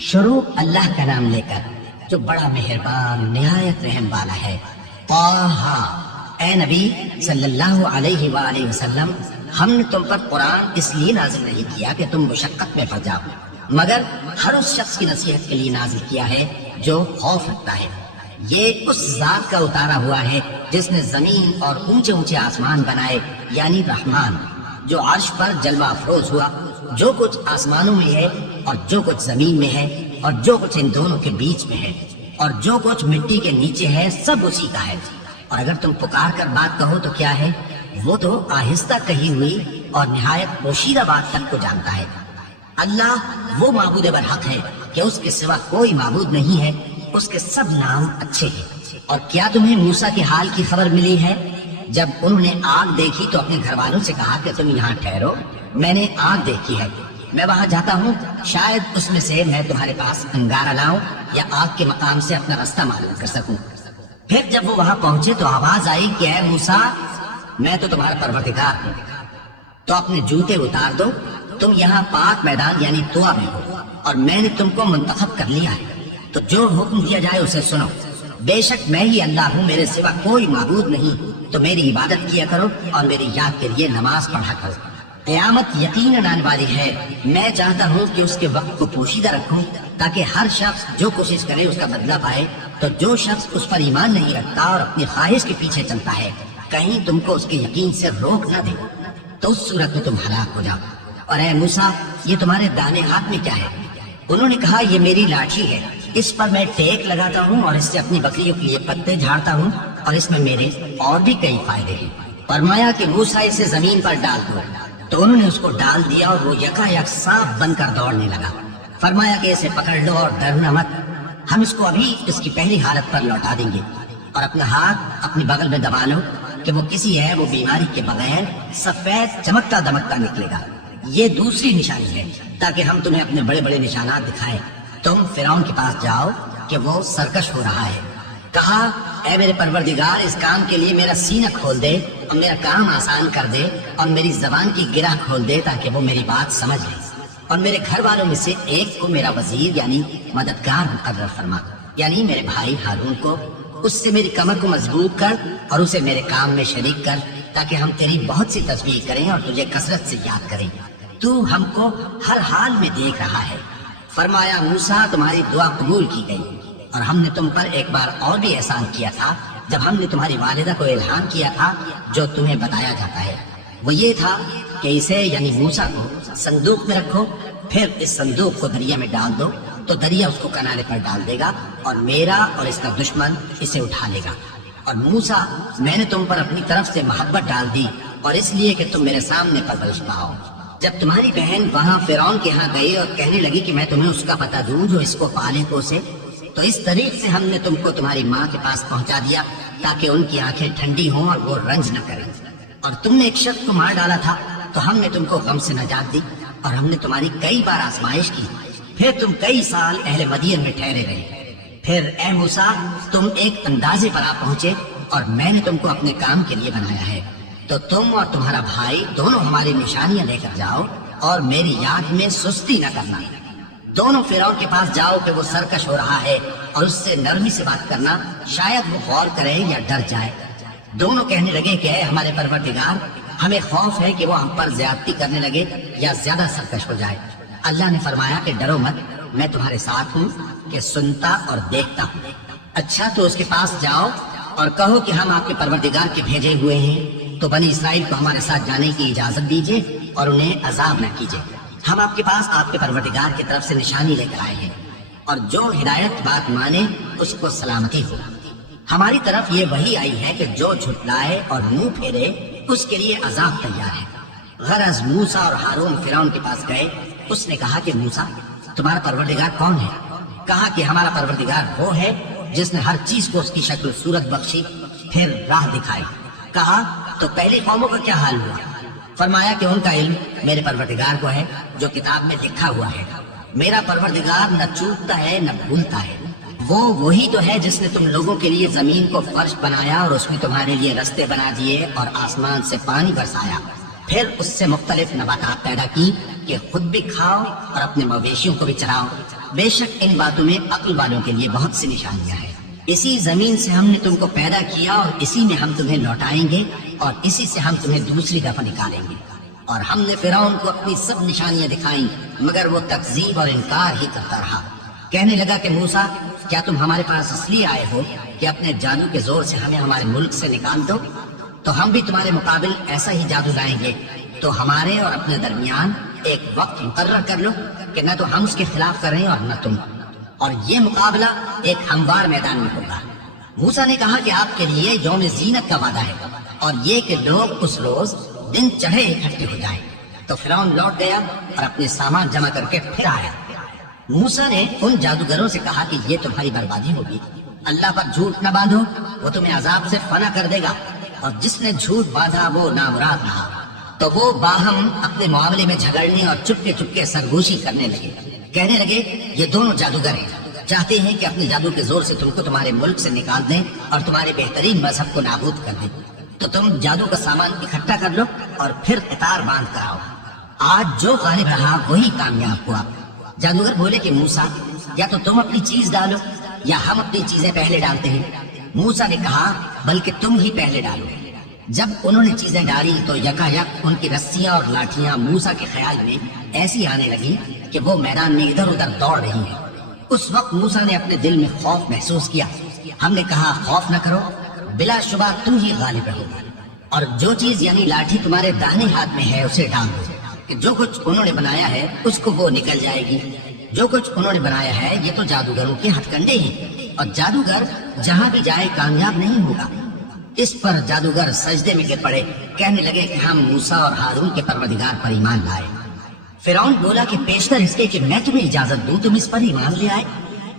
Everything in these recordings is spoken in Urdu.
شروع اللہ کا نام لے کر جو بڑا مہربان نہایت رحم والا ہے۔ طٰہٰ، اے نبی صلی اللہ علیہ وآلہ وسلم، ہم نے تم پر قرآن اس لیے نازل نہیں کیا کہ تم مشقت میں پڑ جاؤ، مگر ہر اس شخص کی نصیحت کے لیے نازل کیا ہے جو خوف رکھتا ہے۔ یہ اس ذات کا اتارا ہوا ہے جس نے زمین اور اونچے اونچے آسمان بنائے، یعنی رحمان، جو عرش پر جلوہ افروز ہوا۔ جو کچھ آسمانوں میں ہے اور جو کچھ زمین میں ہے اور جو کچھ ان دونوں کے بیچ میں ہے اور جو کچھ مٹی کے نیچے ہے، سب اسی کا ہے۔ اور اگر تم پکار کر بات کہو تو کیا ہے؟ وہ تو آہستہ کہی ہوئی اور نہایت پوشیدہ بات تک کو جانتا ہے۔ اللہ وہ معبود برحق ہے کہ اس کے سوا کوئی معبود نہیں ہے، اس کے سب نام اچھے ہیں۔ اور کیا تمہیں موسیٰ کے حال کی خبر ملی ہے؟ جب انہوں نے آگ دیکھی تو اپنے گھر والوں سے کہا کہ تم یہاں ٹھہرو، میں نے آگ دیکھی ہے، میں وہاں جاتا ہوں، شاید اس میں سے میں تمہارے پاس انگارہ لاؤں یا آگ کے مقام سے اپنا راستہ معلوم کر سکوں۔ پھر جب وہ وہاں پہنچے تو آواز آئی کہ اے موسیٰ، میں تو تمہارا پروردگار ہوں، تو اپنے جوتے اتار دو، تم یہاں پاک میدان یعنی طویٰ میں ہو، اور میں نے تم کو منتخب کر لیا ہے، تو جو حکم دیا جائے اسے سنو۔ بے شک میں ہی اللہ ہوں، میرے سوا کوئی معبود نہیں، تو میری عبادت کیا کرو اور میری یاد کے لیے نماز پڑھا کرو۔ قیامت یقیناً آنے والی ہے، میں چاہتا ہوں کہ اس کے وقت کو پوشیدہ رکھوں تاکہ ہر شخص جو کوشش کرے اس کا بدلہ پائے۔ تو جو شخص اس پر ایمان نہیں رکھتا اور اپنی خواہش کے پیچھے چلتا ہے، کہیں تم کو اس کے یقین سے روک نہ دے، تو اس صورت میں تم ہلاک ہو جاؤ۔ اور اے موسیٰ، یہ تمہارے دانے ہاتھ میں کیا ہے؟ انہوں نے کہا، یہ میری لاٹھی ہے، اس پر میں ٹیک لگاتا ہوں اور اس سے اپنی بکریوں کے لیے پتے جھاڑتا ہوں، اور اس میں میرے اور بھی کئی فائدے ہیں۔ فرمایا کہ موسیٰ اسے زمین پر ڈال دو، تو انہوں نے اس کو ڈال دیا اور وہ یکایک صاف بن کر دوڑنے لگا۔ فرمایا کہ اسے پکڑ لو اور ڈرنا مت، ہم اس کو ابھی اس کی پہلی حالت پر لوٹا دیں گے، اور اپنا ہاتھ اپنی بغل میں دبا لو کہ وہ کسی ہے وہ بیماری کے بغیر سفید چمکتا دمکتا نکلے گا۔ یہ دوسری نشانی ہے تاکہ ہم تمہیں اپنے بڑے بڑے نشانات دکھائیں۔ تم فرعون کے پاس جاؤ کہ وہ سرکش ہو رہا ہے۔ کہا، اے میرے پروردگار، اس کام کے لیے میرا سینہ کھول دے اور میرا کام آسان کر دے اور میری زبان کی گرہ کھول دے تاکہ وہ میری بات سمجھ لے، اور میرے گھر والوں میں سے ایک کو میرا وزیر یعنی مددگار مقرر فرما، یعنی میرے بھائی ہارون کو۔ اس سے میری کمر کو مضبوط کر اور اسے میرے کام میں شریک کر تاکہ ہم تیری بہت سی تسبیح کریں اور تجھے کثرت سے یاد کریں۔ تو ہم کو ہر حال میں دیکھ رہا ہے۔ فرمایا، موسیٰ، تمہاری دعا قبول کی گئی، اور ہم نے تم پر ایک بار اور بھی احسان کیا تھا جب ہم نے تمہاری والدہ کو الہام کیا تھا جو تمہیں بتایا جاتا ہے۔ وہ یہ تھا کہ اسے یعنی موسیٰ کو صندوق میں رکھو، پھر اس صندوق کو دریا میں ڈال دو تو دریا اس کو کنارے پر ڈال دے گا، اور میرا اور اس کا دشمن اسے اٹھا لے گا۔ اور موسیٰ، میں نے تم پر اپنی طرف سے محبت ڈال دی، اور اس لیے کہ تم میرے سامنے پرورش پاؤ۔ جب تمہاری بہن وہاں فرعون کے ہاں گئی اور کہنے لگی کہ میں تمہیں اس کا پتہ دوں جو اس کو پالے پوسے، تو اس طریق سے ہم نے تم کو تمہاری ماں کے پاس پہنچا دیا تاکہ ان کی آنکھیں ٹھنڈی ہوں اور وہ رنج نہ کریں۔ اور تم نے ایک شخص کو مار ڈالا تھا تو ہم نے تم کو غم سے نجات دی، اور ہم نے تمہاری کئی بار آزمائش کی، پھر تم کئی سال اہل مدین میں ٹھہرے رہے۔ پھر اے موسیٰ، تم ایک اندازے پر آ پہنچے اور میں نے تم کو اپنے کام کے لیے بنایا ہے، تو تم اور تمہارا بھائی دونوں ہماری نشانیاں لے کر جاؤ اور میری یاد میں سستی نہ کرنا۔ دونوں فرعون کے پاس جاؤ کہ وہ سرکش ہو رہا ہے، اور اس سے نرمی سے بات کرنا، شاید وہ غور کرے یا ڈر جائے۔ دونوں کہنے لگے کہ اے ہمارے پروردگار، ہمیں خوف ہے کہ وہ ہم پر زیادتی کرنے لگے یا زیادہ سرکش ہو جائے۔ اللہ نے فرمایا کہ ڈرو مت، میں تمہارے ساتھ ہوں کہ سنتا اور دیکھتا ہوں۔ اچھا، تو اس کے پاس جاؤ اور کہو کہ ہم آپ کے پروردگار کے بھیجے ہوئے ہیں، تو بنی اسرائیل کو ہمارے ساتھ جانے کی اجازت دیجیے اور انہیں عذاب نہ کیجیے۔ ہم آپ کے پاس آپ کے پروردگار کی طرف سے نشانی لے کر آئے ہیں، اور جو ہدایت بات مانے اس کو سلامتی ہو۔ ہماری طرف یہ وحی آئی ہے کہ جو جھٹلائے اور منہ پھیرے اس کے لیے عذاب تیار ہے۔ غرض موسیٰ اور ہارون فرعون کے پاس گئے۔ اس نے کہا کہ موسیٰ، تمہارا پروردگار کون ہے؟ کہا کہ ہمارا پروردگار وہ ہے جس نے ہر چیز کو اس کی شکل و صورت بخشی، پھر راہ دکھائی۔ کہا، تو پہلی قوموں کا کیا حال ہوا؟ فرمایا کہ ان کا علم میرے پروردگار کو ہے جو کتاب میں لکھا ہوا ہے۔ میرا پروردگار نہ چوکتا ہے نہ بھولتا ہے۔ وہ وہی تو ہے جس نے تم لوگوں کے لیے زمین کو فرش بنایا اور اس میں تمہارے لیے رستے بنا دیے اور آسمان سے پانی برسایا، پھر اس سے مختلف نباتات پیدا کی کہ خود بھی کھاؤ اور اپنے مویشیوں کو بھی چراؤ۔ بے شک ان باتوں میں عقل والوں کے لیے بہت سی نشانیاں ہیں۔ اسی زمین سے ہم نے تم کو پیدا کیا اور اسی میں ہم تمہیں لوٹائیں گے اور اسی سے ہم تمہیں دوسری دفعہ نکالیں گے۔ اور ہم نے فرعون کو اپنی سب نشانیاں دکھائیں مگر وہ تکذیب اور انکار ہی کرتا رہا۔ کہنے لگا کہ موسیٰ کیا تم ہمارے پاس اس لیے آئے ہو کہ اپنے جادو کے زور سے ہمیں ہمارے ملک سے نکال دو؟ تو ہم بھی تمہارے مقابل ایسا ہی جادو لائیں گے، تو ہمارے اور اپنے درمیان ایک وقت مقرر کر لو کہ نہ تو ہم اس کے خلاف کریں اور نہ تم، اور یہ مقابلہ ایک ہموار میدان میں ہوگا۔ موسیٰ نے کہا کہ آپ کے لیے یوم زینت کا وعدہ ہے اور یہ کہ لوگ اس روز دن چڑھے اکٹھے ہو جائیں۔ تو فرعون لوٹ گیا اور اپنے سامان جمع کر کے پھر آیا۔ موسیٰ نے ان جادوگروں سے کہا کہ یہ تمہاری بربادی ہوگی، اللہ پر جھوٹ نہ باندھو، وہ تمہیں عذاب سے فنا کر دے گا، اور جس نے جھوٹ باندھا وہ نامراد رہا۔ تو وہ باہم اپنے معاملے میں جھگڑنے اور چپکے چپکے سرگوشی کرنے لگے۔ کہنے لگے یہ دونوں جادوگر ہیں، چاہتے ہیں کہ اپنے جادو کے زور سے تم کو تمہارے ملک سے نکال دیں اور تمہارے بہترین مذہب کو نابود کر دیں۔ تو تم جادو کا سامان اکٹھا کر لو اور پھر قطار باندھ کر آؤ، آج جو غالب رہا وہی کامیاب ہوا۔ جادوگر بولے کہ موسیٰ یا تو تم اپنی چیز ڈالو یا ہم اپنی چیزیں پہلے ڈالتے ہیں۔ موسیٰ نے کہا بلکہ تم ہی پہلے ڈالو۔ جب انہوں نے چیزیں ڈالی تو یکایک ان کی رسیاں اور لاٹھیاں موسیٰ کے خیال میں ایسی آنے لگی کہ وہ میدان میں ادھر ادھر دوڑ رہی ہیں۔ اس وقت موسیٰ نے اپنے دل میں خوف محسوس کیا۔ ہم نے کہا خوف نہ کرو، بلا شبہ تم ہی غالب رہو گا، اور جو چیز یعنی لاٹھی تمہارے داہنے ہاتھ میں ہے اسے ڈال دو کہ جو کچھ انہوں نے بنایا ہے اس کو وہ نکل جائے گی۔ جو کچھ انہوں نے بنایا ہے یہ تو جادوگروں کے ہتھ کنڈے ہیں، اور جادوگر جہاں بھی جائے کامیاب نہیں ہوگا۔ اس پر جادوگر سجدے میں گر پڑے، کہنے لگے کہ ہم موسیٰ اور ہارون کے پروردگار پر ایمان لائے۔ فرعون بولا کہ پیشتر اس کے کہ میں تمہیں اجازت دوں تم اس پر ایمان لے آئے،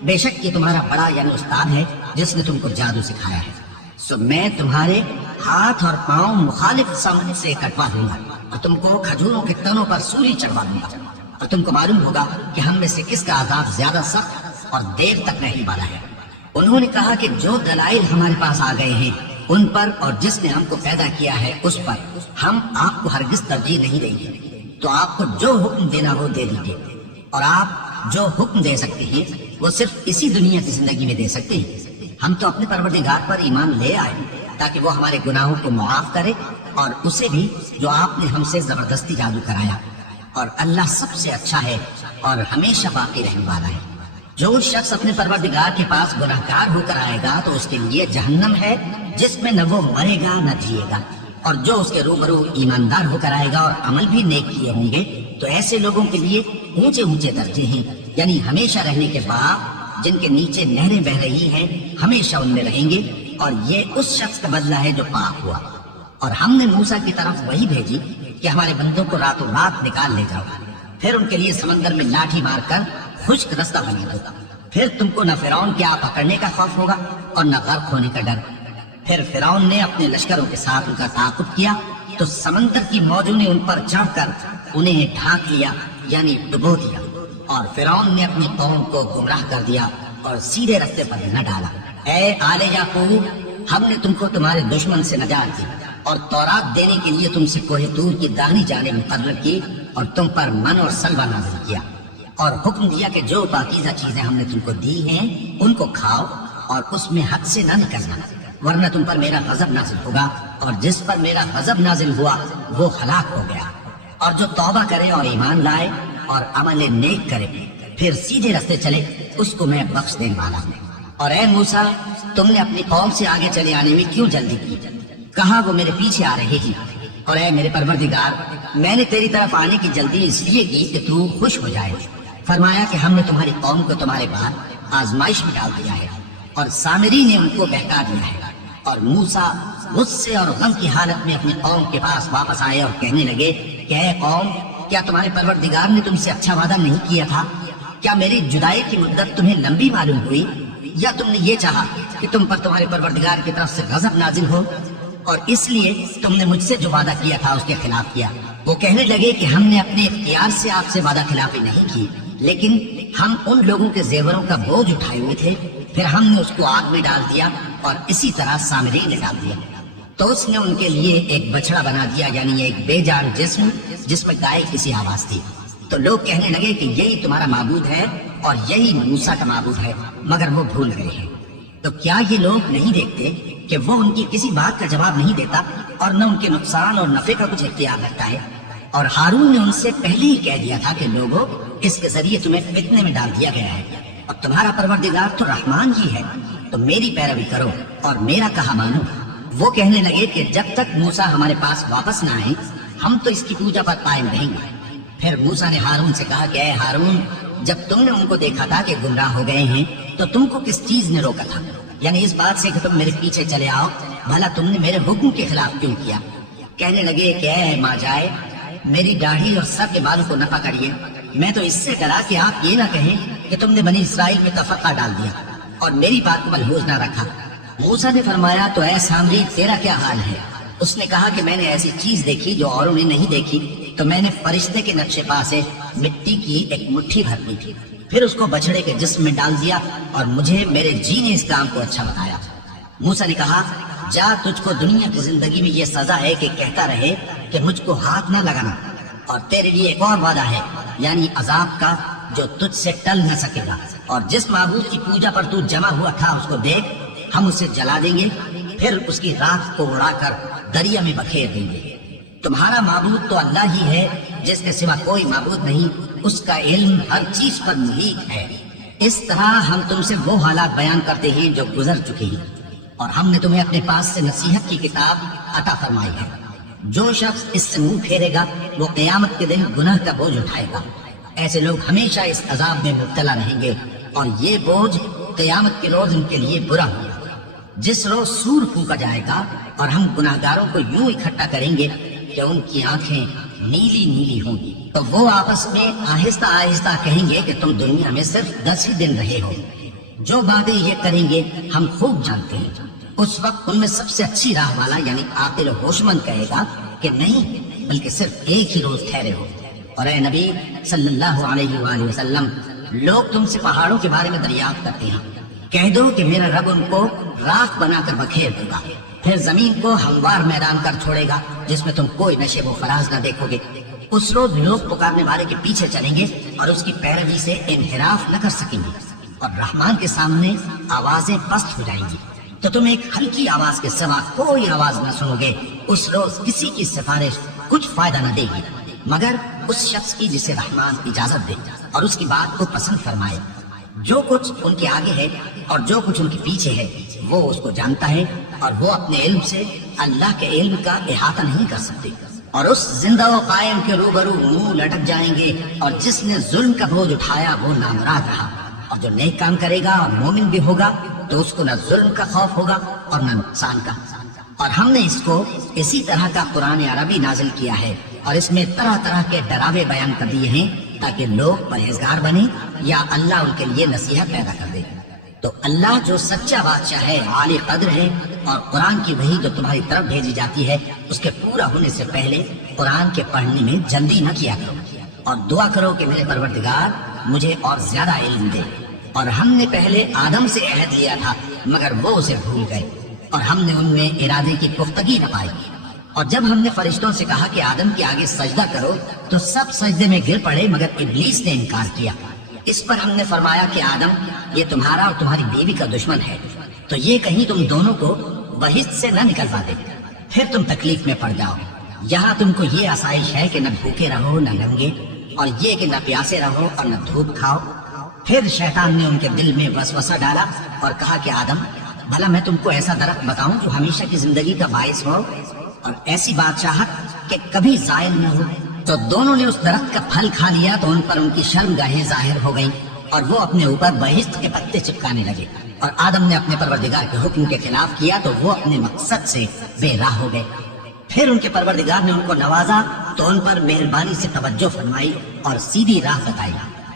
بے شک یہ تمہارا بڑا یعنی استاد ہے جس نے تم کو جادو سکھایا ہے، سو میں تمہارے ہاتھ اور پاؤں مخالف سمت سے کٹوا دوں گا اور تم کو کھجوروں کے تنوں پر سولی چڑھوا دوں گا، اور تم کو معلوم ہوگا کہ ہم میں سے کس کا عذاب زیادہ سخت اور دیر تک رہنے والا ہے۔ انہوں نے کہا کہ جو دلائل ہمارے پاس آ گئے ہیں ان پر اور جس نے ہم کو پیدا کیا ہے اس پر ہم آپ کو ہرگز ترجیح نہیں دیں گے، تو آپ کو جو حکم دینا ہو دے دیجیے، اور آپ جو حکم دے سکتے ہیں وہ صرف اسی دنیا کی زندگی میں دے سکتے ہیں۔ ہم تو اپنے پروردگار پر ایمان لے آئے تاکہ وہ ہمارے گناہوں کو معاف کرے، اور اسے بھی جو آپ نے ہم سے زبردستی جادو کرایا، اور اللہ سب سے اچھا ہے اور ہمیشہ باقی رہنے والا ہے۔ جو شخص اپنے پروردگار کے پاس گناہگار ہو کر آئے گا تو اس کے لیے جہنم ہے جس میں نہ وہ مرے گا نہ جیے گا، اور جو اس کے روبرو ایماندار ہو کر آئے گا اور عمل بھی نیک کیے ہوں گے تو ایسے لوگوں کے لیے اونچے اونچے درجے ہیں، یعنی ہمیشہ رہنے کے باغ جن کے نیچے نہریں بہ رہی ہیں، ہمیشہ ان میں رہیں گے، اور یہ اس شخص کا بدلہ ہے جو پاک ہوا۔ اور ہم نے موسیٰ کی طرف وہی بھیجی کہ ہمارے بندوں کو راتوں رات نکال لے جاؤ، پھر ان کے لیے سمندر میں لاٹھی مار کر خشک رستہ بنا دو، پھر تم کو نہ فرعون کے آ پکڑنے کا خوف ہوگا اور نہ غرق ہونے کا ڈر۔ پھر فرعون نے اپنے لشکروں کے ساتھ ان کا تعاقب کیا تو سمندر کی موجوں نے ان پر چڑھ کر انہیں ڈھانک لیا یعنی ڈبو دیا، اور فرعون نے اپنی قوم کو گمراہ کر دیا اور سیدھے رستے پر نہ ڈالا۔ اے آل یعقوب، ہم نے تم کو تمہارے دشمن سے نجات دی اور تورات دینے کے لیے تم سے کوہ طور کی داہنی جانب مقرر کی، اور تم پر من اور سلوہ نازل کیا، اور حکم دیا کہ جو پاکیزہ چیزیں ہم نے تم کو دی ہیں ان کو کھاؤ اور اس میں حد سے نہ نکلنا، ورنہ تم پر میرا غضب نازل ہوگا، اور جس پر میرا غضب نازل ہوا وہ ہلاک ہو گیا۔ اور جو توبہ کرے اور ایمان لائے اور عمل نیک کرے پھر سیدھے رستے چلے اس کو میں بخش دینے والا ہوں۔ اور اے موسیٰ، تم نے اپنی قوم سے آگے چلے آنے میں کیوں جلدی کی؟ کہا وہ میرے پیچھے آ رہے ہیں۔ اور اے میرے پروردگار، میں نے تیری طرف آنے کی جلدی اس لیے کی کہ تو خوش ہو جائے۔ فرمایا کہ ہم نے تمہاری قوم کو تمہارے بعد آزمائش میں ڈال دیا ہے، اور سامری نے ان کو بہکا دیا ہے۔ اور موسیٰ غصے اور غم کی حالت میں اپنی قوم کے پاس واپس آئے اور کہنے لگے کہ اے قوم، کیا تمہارے پروردگار نے تم سے اچھا وعدہ نہیں کیا تھا؟ کیا میری جدائی کی مدت تمہیں لمبی معلوم ہوئی، یا تم نے یہ چاہا کہ تم پر تمہارے پروردگار کی طرف سے غضب نازل ہو، اور اس لیے تم نے مجھ سے جو وعدہ کیا تھا اس کے خلاف کیا؟ وہ کہنے لگے کہ ہم نے اپنے اختیار سے آپ سے وعدہ خلافی نہیں کی، لیکن ہم ان لوگوں کے زیوروں کا بوجھ اٹھائے ہوئے تھے، پھر ہم نے اس کو آگ میں ڈال دیا، اور اسی طرح سامری نے ڈال دیا۔ تو اس نے ان کے لیے ایک بچڑا بنا دیا، یعنی ایک بے جان جسم جس میں گائے کسی آواز تھی۔ تو لوگ کہنے لگے کہ یہی تمہارا معبود ہے اور یہی موسیٰ کا معبود ہے، مگر وہ بھول گئے ہیں۔ تو کیا یہ لوگ نہیں دیکھتے کہ وہ ان کی کسی بات کا جواب نہیں دیتا اور نہ ان کے نقصان اور نفع کا کچھ اختیار رکھتا ہے؟ اور ہارون نے ان سے پہلے ہی کہہ دیا تھا کہ لوگوں، اس کے ذریعے تمہیں فتنے میں ڈال دیا گیا ہے، اور تمہارا پروردگار تو رحمان ہی ہے، تو میری پیروی کرو اور میرا کہا مانو۔ وہ کہنے لگے کہ جب تک موسیٰ ہمارے پاس واپس نہ آئے ہم تو اس کی پوجا پر قائم رہیں گے۔ پھر موسیٰ نے ہارون سے کہا کہ اے ہارون، جب تم نے ان کو دیکھا تھا کہ گمراہ ہو گئے ہیں تو تم کو کس چیز نے روکا تھا؟ یعنی اس بات سے کہ تم میرے پیچھے چلے آؤ، بھلا تم نے میرے حکم کے خلاف کیوں کیا؟ کہنے لگے کہ اے ماں جائے، میری داڑھی اور سر کے بالوں کو نہ پکڑیے، میں تو اس سے ڈرا کہ آپ یہ نہ کہیں کہ تم نے بنی اسرائیل میں تفرقہ ڈال دیا اور میری بات کو ملحوظ نہ رکھا۔ موسیٰ نے فرمایا تو اے سامری، تیرا کیا حال ہے؟ اس نے کہا کہ میں نے ایسی چیز دیکھی جو اوروں نے نہیں دیکھی، تو میں نے فرشتے کے نقشے پا سے مٹی کی ایک مٹھی بھر لی تھی، پھر اس کو بچڑے کے جسم میں ڈال دیا اور مجھے میرے جی نے اس کام کو اچھا بتایا۔ موسیٰ نے کہا جا، تجھ کو دنیا کی زندگی میں یہ سزا ہے کہ کہتا رہے کہ مجھ کو ہاتھ نہ لگانا، اور تیرے لیے ایک اور وعدہ ہے، یعنی عذاب کا جو تجھ سے ٹل نہ سکے گا، اور جس معبود کی پوجا پر تو جمع ہوا تھا اس کو دیکھ، ہم اسے جلا دیں گے، پھر اس کی راکھ کو اڑا کر دریا میں بکھیر دیں گے۔ تمہارا معبود تو اللہ ہی ہے، جس کے سوا کوئی معبود نہیں، اس کا علم ہر چیز پر محیط ہے۔ اس طرح ہم تم سے وہ حالات بیان کرتے ہیں جو گزر چکے ہیں، اور ہم نے تمہیں اپنے پاس سے نصیحت کی کتاب عطا فرمائی ہے۔ جو شخص اس سے منہ پھیرے گا وہ قیامت کے دن گناہ کا بوجھ اٹھائے گا۔ ایسے لوگ ہمیشہ اس عذاب میں مبتلا رہیں گے، اور یہ بوجھ قیامت کے روز ان کے لیے برا ہوگا۔ جس روز سور پھونکا جائے گا اور ہم گناہگاروں کو یوں اکٹھا کریں گے کہ ان کی آنکھیں نیلی نیلی ہوں گی، تو وہ آپس میں آہستہ آہستہ کہیں گے کہ تم دنیا میں صرف 10 ہی دن رہے ہو۔ جو باتیں یہ کریں گے ہم خوب جانتے ہیں۔ اس وقت ان میں سب سے اچھی راہ والا یعنی عاقل و ہوشمند کہے گا کہ نہیں، بلکہ صرف ایک ہی روز ٹھہرے ہو۔ اور اے نبی صلی اللہ علیہ وآلہ وسلم، لوگ تم سے پہاڑوں کے بارے میں دریافت کرتے ہیں، کہہ دو کہ میرا رب ان کو راکھ بنا کر بکھیر دے گا، پھر زمین کو ہموار میدان کر چھوڑے گا جس میں تم کوئی نشیب و فراز نہ دیکھو گے۔ اس روز لوگ پکارنے والے کے پیچھے چلیں گے اور اس کی پیروی سے انحراف نہ کر سکیں گے، اور رحمان کے سامنے آوازیں پست ہو جائیں گی، تو تم ایک ہلکی آواز کے سوا کوئی آواز نہ سنو گے۔ اس روز کسی کی سفارش کچھ فائدہ نہ دے گی مگر اس شخص کی جسے رحمان اجازت دے اور اس کی بات کو پسند فرمائے۔ جو کچھ ان کے آگے ہے اور جو کچھ ان کے پیچھے ہے وہ اس کو جانتا ہے، اور وہ اپنے علم سے اللہ کے علم کا احاطہ نہیں کر سکتے۔ اور اس زندہ و قائم کے روبرو منہ لٹک جائیں گے، اور جس نے ظلم کا بوجھ اٹھایا وہ نامراد رہا، اور جو نیک کام کرے گا اور مومن بھی ہوگا تو اس کو نہ ظلم کا خوف ہوگا اور نہ نقصان کا۔ اور ہم نے اس کو اسی طرح کا قرآن عربی نازل کیا ہے، اور اس میں طرح طرح کے ڈراوے بیان کر دیے ہیں تاکہ لوگ پرہیزگار بنیں یا اللہ ان کے لیے نصیحت پیدا کر دے۔ تو اللہ جو سچا بادشاہ ہے، عالی قدر ہے، اور قرآن کی وحی جو تمہاری طرف بھیجی جاتی ہے اس کے پورا ہونے سے پہلے قرآن کے پڑھنے میں جلدی نہ کیا کرو، اور دعا کرو کہ میرے پروردگار مجھے اور زیادہ علم دے۔ اور ہم نے پہلے آدم سے عہد لیا تھا مگر وہ اسے بھول گئے، اور ہم نے ان میں ارادے کی پختگی نہ پائی۔ اور جب ہم نے فرشتوں سے کہا کہ آدم کے آگے سجدہ کرو تو سب سجدے میں گر پڑے مگر ابلیس نے انکار کیا۔ اس پر ہم نے فرمایا کہ آدم، یہ تمہارا اور تمہاری بیوی کا دشمن ہے، تو یہ کہیں تم دونوں کو بہشت سے نہ نکلوا دے، پھر تم تکلیف میں پڑ جاؤ۔ یہاں تم کو یہ آسائش ہے کہ نہ بھوکے رہو نہ ننگے، اور یہ کہ نہ پیاسے رہو اور نہ دھوپ کھاؤ۔ پھر شیطان نے ان کے دل میں وسوسہ ڈالا اور کہا کہ آدم، بھلا میں تم کو ایسا درخت بتاؤں جو ہمیشہ کی زندگی کا باعث ہو اور ایسی بادشاہت کہ کبھی زائل نہ ہو؟ تو دونوں نے اس درخت کا پھل کھا لیا تو ان پر ان کی شرمگاہیں ظاہر ہو گئیں، اور وہ اپنے اوپر بہشت کے پتے چپکانے لگے۔ اور آدم نے اپنے پروردگار کے حکم کے خلاف کیا تو وہ اپنے مقصد سے بے راہ ہو گئے۔ پھر ان کے پروردگار نے ان کو نوازا تو ان پر مہربانی سے توجہ فرمائی اور سیدھی راہ بتائی۔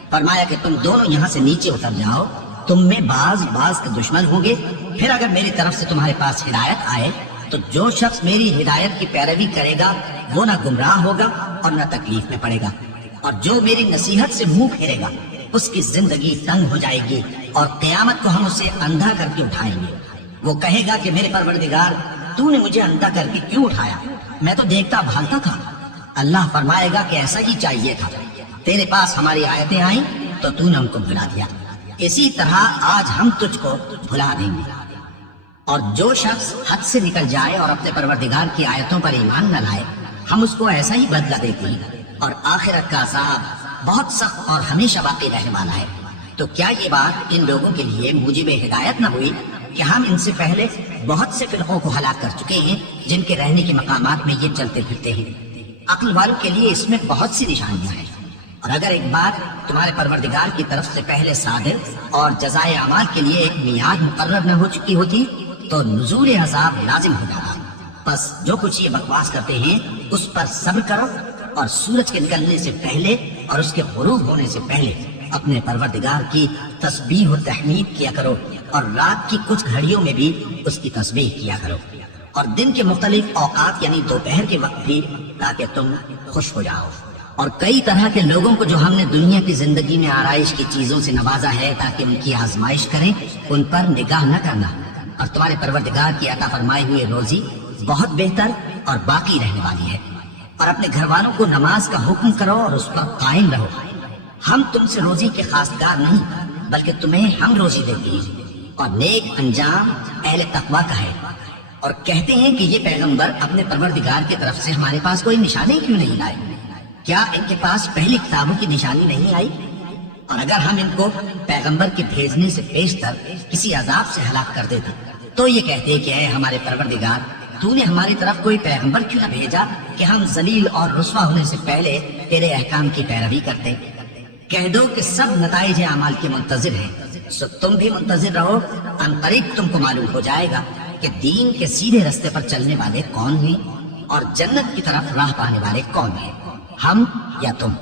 فرمایا کہ تم دونوں یہاں سے نیچے اتر جاؤ، تم میں بعض کے دشمن ہوں گے، پھر اگر میری طرف سے تمہارے پاس ہدایت آئے تو جو شخص میری ہدایت کی پیروی کرے گا وہ نہ گمراہ ہوگا اور نہ تکلیف میں پڑے گا، اور جو میری نصیحت سے منہ پھیرے گا اس کی زندگی تنگ ہو جائے گی، اور قیامت کو ہم اسے اندھا کر کے اٹھائیں گے۔ وہ کہے گا کہ میرے پروردگار، تو نے مجھے اندھا کر کے کیوں اٹھایا؟ میں تو دیکھتا بھالتا تھا۔ اللہ فرمائے گا کہ ایسا ہی چاہیے تھا، تیرے پاس ہماری آیتیں آئیں تو تو نے ان کو بھلا دیا، اسی طرح آج ہم تجھ کو بھلا دیں گے۔ اور جو شخص حد سے نکل جائے اور اپنے پروردگار کی آیتوں پر ایمان نہ لائے، ہم اس کو ایسا ہی بدلہ دیتے ہیں، اور آخرت کا عذاب بہت سخت اور ہمیشہ باقی رہنے والا ہے۔ تو کیا یہ بات ان لوگوں کے لیے موجب ہدایت نہ ہوئی کہ ہم ان سے پہلے بہت سے فرقوں کو ہلاک کر چکے ہیں جن کے رہنے کے مقامات میں یہ چلتے پھرتے ہیں؟ عقل والوں کے لیے اس میں بہت سی نشانیاں ہیں، اور اگر ایک بات تمہارے پروردگار کی طرف سے پہلے صادر اور جزائے اعمال کے لیے ایک میعاد مقرر نہ ہو چکی ہوتی تو نزول عذاب لازم ہو جاتا۔ بس جو کچھ یہ بکواس کرتے ہیں اس پر صبر کرو، اور سورج کے نکلنے سے پہلے اور اس کے غروب ہونے سے پہلے اپنے پروردگار کی تسبیح و تحمید کیا کرو، اور رات کی کچھ گھڑیوں میں بھی اس کی تسبیح کیا کرو، اور دن کے مختلف اوقات یعنی دوپہر کے وقت بھی، تاکہ تم خوش ہو جاؤ۔ اور کئی طرح کے لوگوں کو جو ہم نے دنیا کی زندگی میں آرائش کی چیزوں سے نوازا ہے تاکہ ان کی آزمائش کریں، ان پر نگاہ نہ کرنا، اور تمہارے پروردگار کی عطا فرمائی ہوئے روزی بہت بہتر اور باقی رہنے والی ہے۔ اور اپنے گھر والوں کو نماز کا حکم کرو اور اس پر قائم رہو۔ ہم تم سے روزی کے خواستگار نہیں، بلکہ تمہیں ہم روزی دیتے ہیں، اور نیک انجام اہل تقویٰ کا ہے۔ اور کہتے ہیں کہ یہ پیغمبر اپنے پروردگار کی طرف سے ہمارے پاس کوئی نشانی کیوں نہیں لائے؟ کیا ان کے پاس پہلی کتابوں کی نشانی نہیں آئی؟ اور اگر ہم ان کو پیغمبر کے بھیجنے سے پیشتر کسی عذاب سے ہلاک کر دیتے تو یہ کہتے کہ اے ہمارے پروردگار، تو نے ہماری طرف کوئی پیغمبر کیوں نہ بھیجا کہ ہم ذلیل اور رسوا ہونے سے پہلے تیرے احکام کی پیروی کرتے؟ کہہ دو کہ سب نتائج اعمال کے منتظر ہیں، سو تم بھی منتظر رہو، ان قریب تم کو معلوم ہو جائے گا کہ دین کے سیدھے رستے پر چلنے والے کون ہیں اور جنت کی طرف راہ پانے والے کون ہیں، ہم یا تم۔